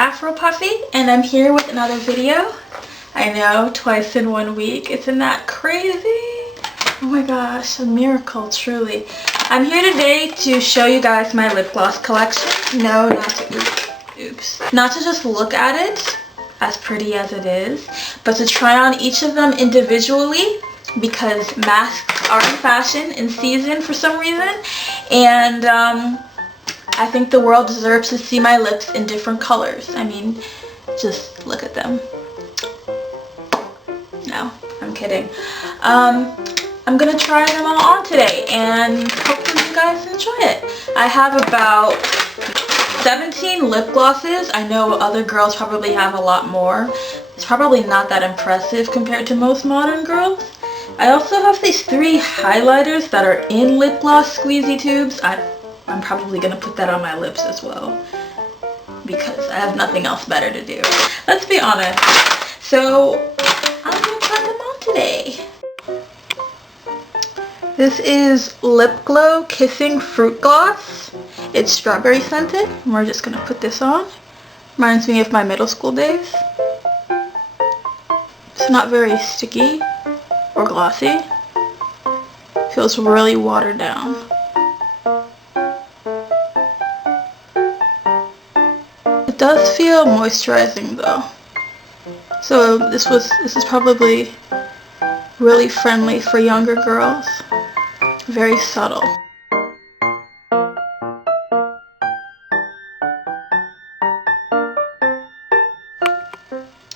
Afro Puffy, and I'm here with another video. I know, twice in 1 week. Isn't that crazy? Oh my gosh, a miracle, truly. I'm here today to show you guys my lip gloss collection. No, not to, oops. Not to just look at it, as pretty as it is, but to try on each of them individually, because masks are in fashion, in season for some reason, and I think the world deserves to see my lips in different colors. I mean, just look at them. No, I'm kidding. I'm gonna try them all on today and hopefully you guys enjoy it. I have about 17 lip glosses. I know other girls probably have a lot more. It's probably not that impressive compared to most modern girls. I also have these 3 highlighters that are in lip gloss squeezy tubes. I'm probably gonna put that on my lips as well because I have nothing else better to do. Let's be honest. So I'm gonna try them on today. This is Lip Glow Kissing Fruit Gloss. It's strawberry scented. We're just gonna put this on. Reminds me of my middle school days. It's not very sticky or glossy. Feels really watered down. It does feel moisturizing though. So this is probably really friendly for younger girls. Very subtle.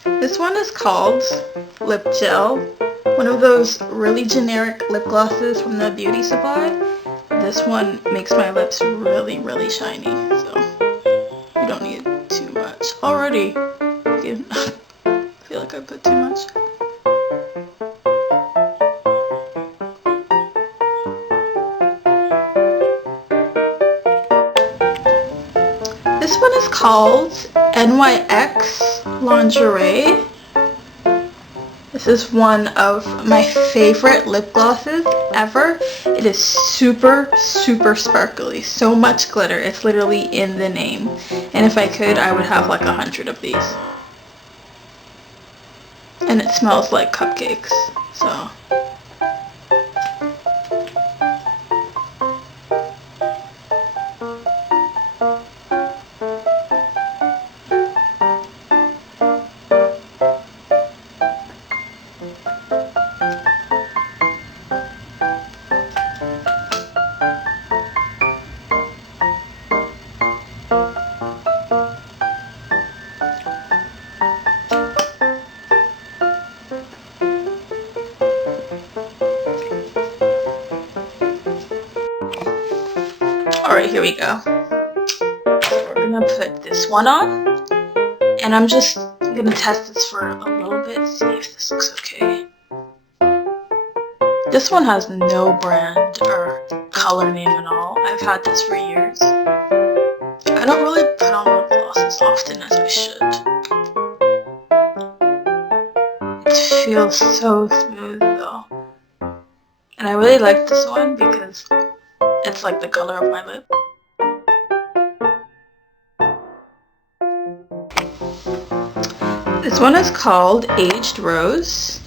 This one is called Lip Gel. One of those really generic lip glosses from the beauty supply. This one makes my lips really, really shiny. So you don't need too much. Already, I feel like I put too much. This one is called NYX Lingerie. This is one of my favorite lip glosses ever. It is super, super sparkly. So much glitter. It's literally in the name. And if I could, I would have like 100 of these. And it smells like cupcakes. So alright, here we go. We're gonna put this one on, and I'm just gonna test this for a little bit, see if this looks okay. This one has no brand or color name at all. I've had this for years. I don't really put on lip gloss as often as I should. It feels so smooth though. And I really like this one because it's like the color of my lip. This one is called Aged Rose.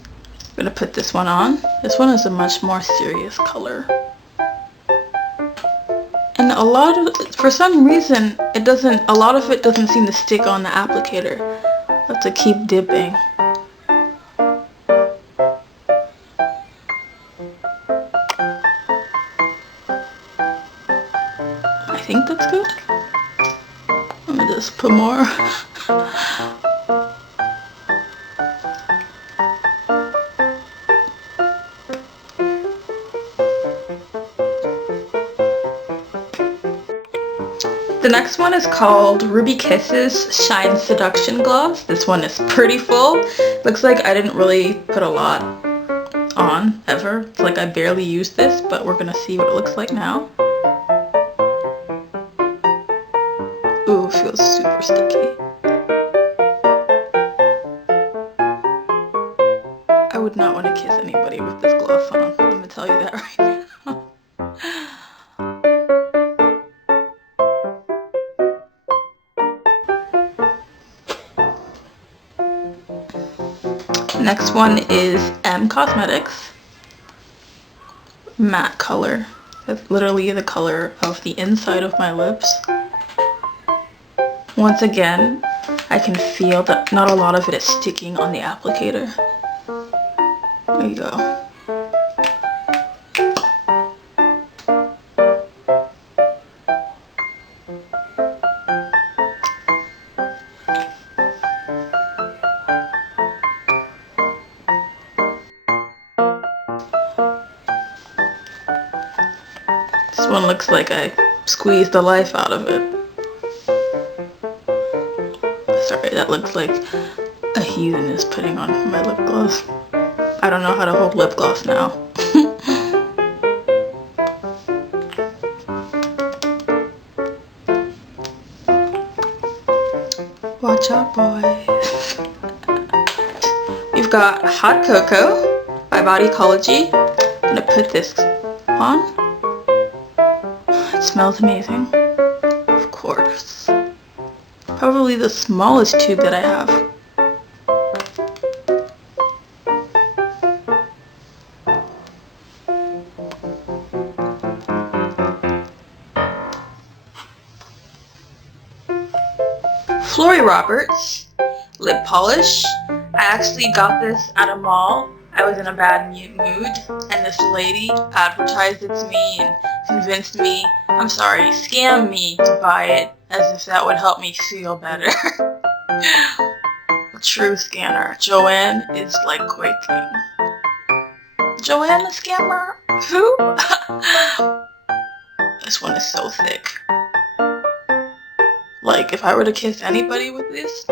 I'm gonna put this one on. This one is a much more serious color. And for some reason, a lot of it doesn't seem to stick on the applicator. I have to keep dipping. I think that's good. Let me just put more. The next one is called Ruby Kisses Shine Seduction Gloss. This one is pretty full. Looks like I didn't really put a lot on ever. It's like I barely used this, but we're gonna see what it looks like now. Ooh, feels super sticky. I would not want to kiss anybody with this gloss on. I'm gonna tell you that right now. Next one is M Cosmetics matte color. That's literally the color of the inside of my lips. Once again, I can feel that not a lot of it is sticking on the applicator. There you go. This one looks like I squeezed the life out of it. Sorry, that looks like a heathen is putting on my lip gloss. I don't know how to hold lip gloss now. Watch out, boys. We've got Hot Cocoa by Ecology. I'm gonna put this on. It smells amazing. Of course. Probably the smallest tube that I have. Florrie Roberts lip polish. I actually got this at a mall. I was in a bad mood and this lady advertised it to me and convinced me, I'm sorry, scammed me to buy it as if that would help me feel better. A true scammer. Joanne is like quaking. Joanne the scammer? Who? This one is so thick. Like, if I were to kiss anybody with this,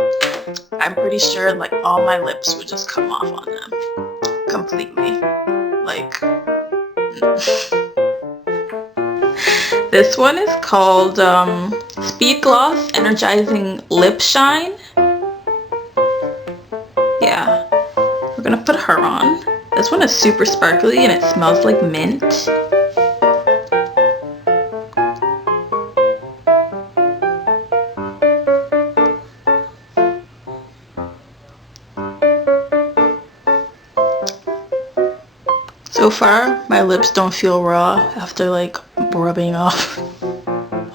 I'm pretty sure, like, all my lips would just come off on them. Completely. Like... This one is called, Speed Gloss Energizing Lip Shine. Yeah. We're gonna put her on. This one is super sparkly and it smells like mint. So far, my lips don't feel raw after like rubbing off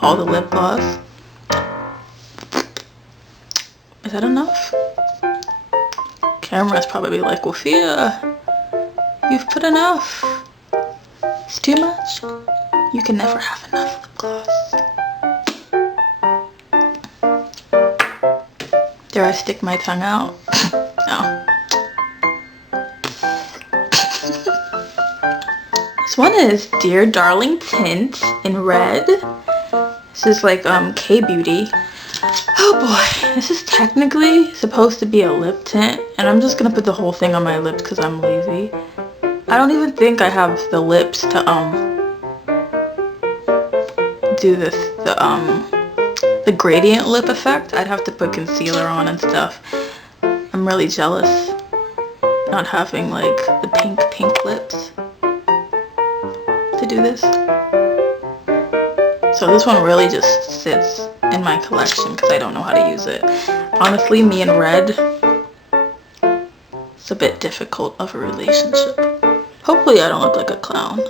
all the lip gloss. Is that enough? Camera's probably like, Wafia, you've put enough. It's too much. You can never have enough lip gloss. Dare I stick my tongue out? No. This one is Dear Darling Tint in red. This is like K-Beauty. Oh boy, this is technically supposed to be a lip tint, and I'm just gonna put the whole thing on my lips because I'm lazy. I don't even think I have the lips to do this, the gradient lip effect. I'd have to put concealer on and stuff. I'm really jealous not having like the pink lips to do this. So this one really just sits in my collection because I don't know how to use it. Honestly, me and red, it's a bit difficult of a relationship. Hopefully I don't look like a clown.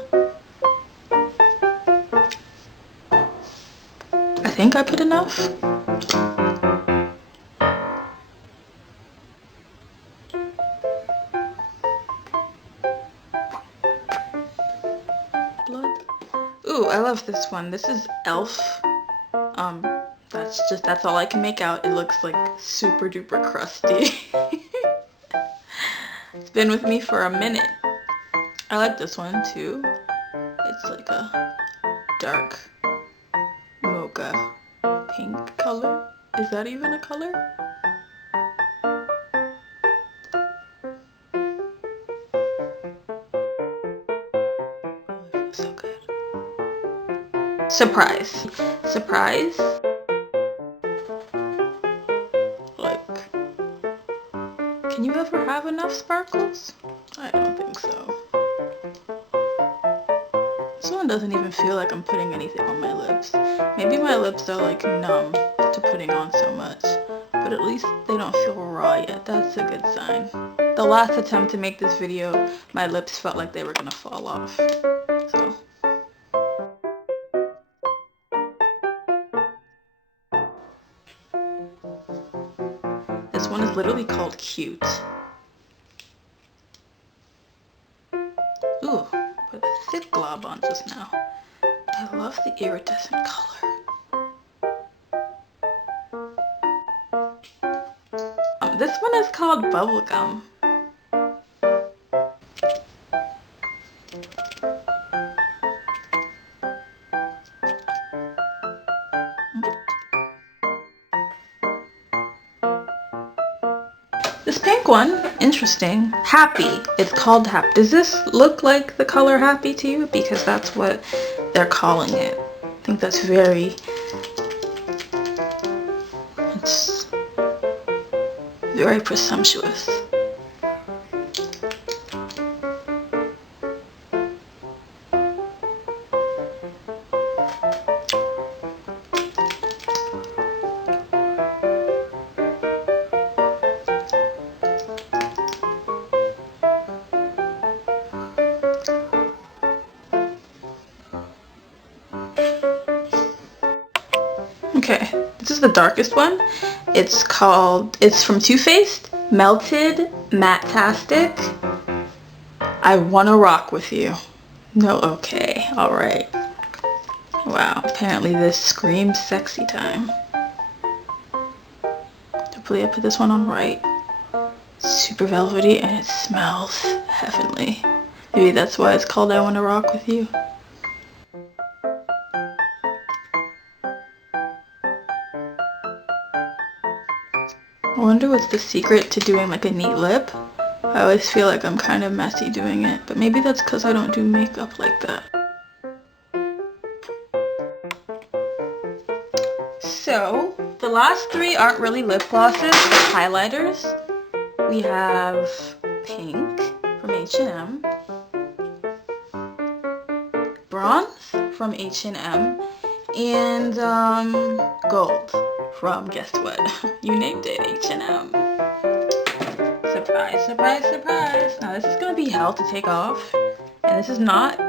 I think I put enough. Ooh, I love this one. This is e.l.f. That's all I can make out. It looks like super duper crusty. It's been with me for a minute. I like this one too. It's like a dark mocha pink color. Is that even a color? Oh, it feels so good. Surprise. Surprise. Like, can you ever have enough sparkles? I don't think so. This one doesn't even feel like I'm putting anything on my lips. Maybe my lips are like numb to putting on so much, but at least they don't feel raw yet. That's a good sign. the last attempt to make this video, my lips felt like they were gonna fall off. So. This one is literally called Cute. Ooh, put a thick glob on just now. I love the iridescent color. This one is called Bubblegum. This pink one, interesting. Happy. It's called Happy. Does this look like the color Happy to you? Because that's what they're calling it. I think that's it's very presumptuous. Okay, this is the darkest one. It's from Too Faced, Melted Matte-tastic. I wanna rock with you. No, okay, alright. Wow, apparently this screams sexy time. Hopefully I put this one on right. Super velvety and it smells heavenly. Maybe that's why it's called I Wanna Rock With You. I wonder what's the secret to doing like a neat lip. I always feel like I'm kind of messy doing it, but maybe that's because I don't do makeup like that. So, the last three aren't really lip glosses, but highlighters. We have pink from H&M, bronze from H&M, and gold from, guess what? You named it, H&M. Surprise, surprise, surprise. Now this is gonna be hell to take off, and this is not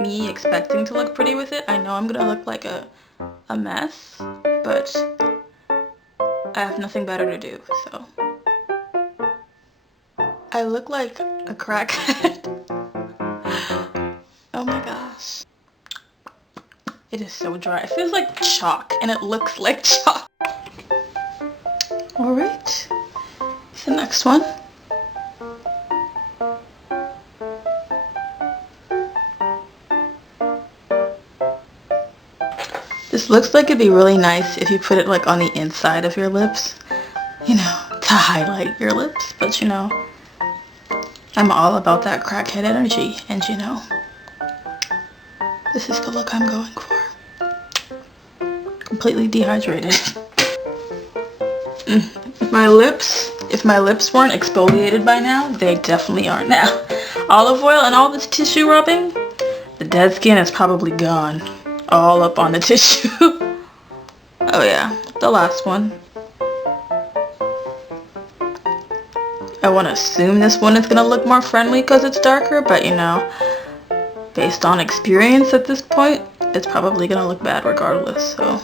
me expecting to look pretty with it. I know I'm gonna look like a mess, but I have nothing better to do, so. I look like a crackhead. Oh my gosh. It is so dry. It feels like chalk, and it looks like chalk. Alright, the next one. This looks like it'd be really nice if you put it like on the inside of your lips, you know, to highlight your lips, but you know, I'm all about that crackhead energy, and you know, this is the look I'm going for. Completely dehydrated. If my lips weren't exfoliated by now, they definitely aren't now. Olive oil and all this tissue rubbing, the dead skin is probably gone. All up on the tissue. Oh yeah, the last one. I want to assume this one is going to look more friendly because it's darker, but you know, based on experience at this point, it's probably going to look bad regardless, so.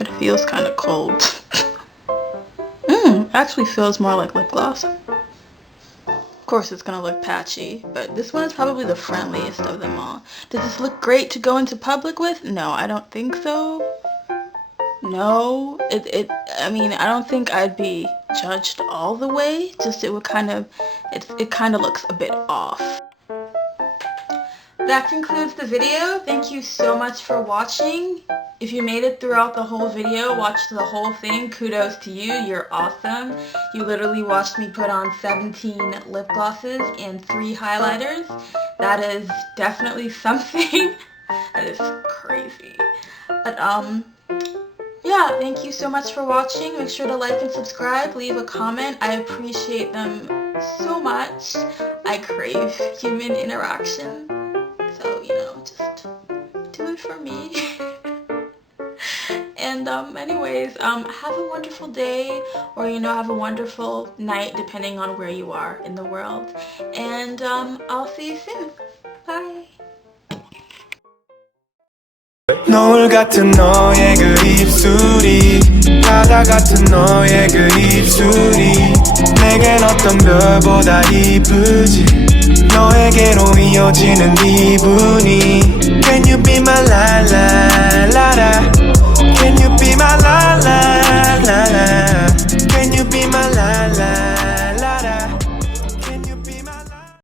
It feels kind of cold. Actually feels more like lip gloss. Of course it's gonna look patchy, but this one is probably the friendliest of them all. Does this look great to go into public with? No, I don't think so. No, I mean, I don't think I'd be judged all the way, just it kind of looks a bit off. That concludes the video. Thank you so much for watching. If you made it throughout the whole video, watched the whole thing, kudos to you. You're awesome. You literally watched me put on 17 lip glosses and 3 highlighters. That is definitely something. That is crazy. But yeah, thank you so much for watching. Make sure to like and subscribe. Leave a comment. I appreciate them so much. I crave human interaction. So, you know, just do it for me. And anyways, have a wonderful day, or have a wonderful night depending on where you are in the world. And I'll see you soon. Bye. 노을 같은 너의 그 입술이 바다 같은 너의 그 입술이 내겐 어떤 별보다 이쁘지 너에게로 이어지는 기분이 Can you be my light